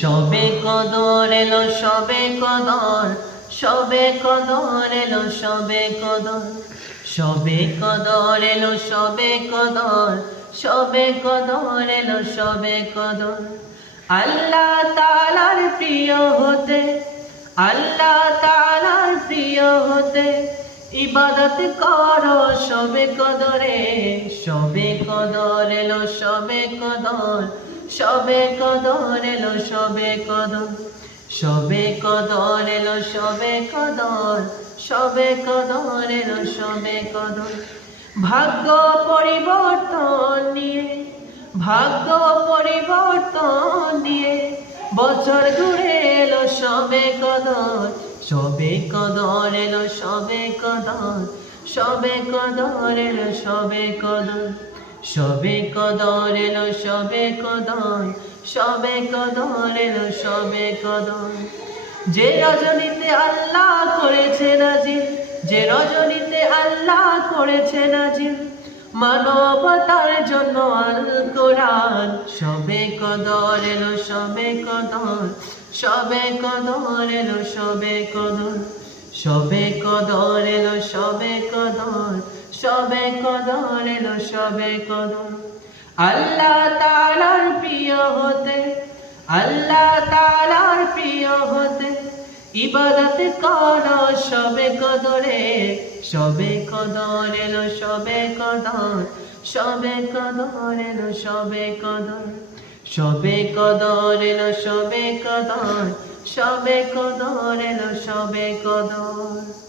সবে কদর এলো সবে কদর, সবে কদর এলো সবে কদর, সবে কদর এলো সবে কদর, সবে কদর এলো সবে কদর। আল্লাহ তাআলার প্রিয় হতে, আল্লাহ তাআলার প্রিয় হতে ইবাদত করো সবে কদরে। সবে কদর এলো সবে কদর, সবে কদর এলো সবে কদর, সবে কদর এলো সবে কদর, সবে কদর এলো সবে কদর। ভাগ্য পরিবর্তন নিয়ে, ভাগ্য পরিবর্তন নিয়ে বছর ঘুরে এলো সবে কদর। সবে কদর এলো সবে কদর, সবে কদর এলো সবে কদর, সবে কদর এলো সবে কদর, সবে কদর এলো সবে কদর। যে রজনীতে আল্লাহ করেছে নাজিল, যে রজনীতে আল্লাহ করেছে নাজিল মানবতার জন্য আল কোরআন। সবে কদর এলো সবে কদর, সবে কদর এলো সবে কদর, সবে কদর এলো সবে কদর, সবে কদর এলো সবে কদর। আল্লাহ তাআলার প্রিয় হতে, আল্লাহ তাআলার প্রিয় হতে ইবাদত করো সবে কদরে। সবে কদর এলো সবে কদর, সবে কদর এলো সবে কদর, সবে কদর এলো সবে কদর, সবে কদর এলো সবে কদর।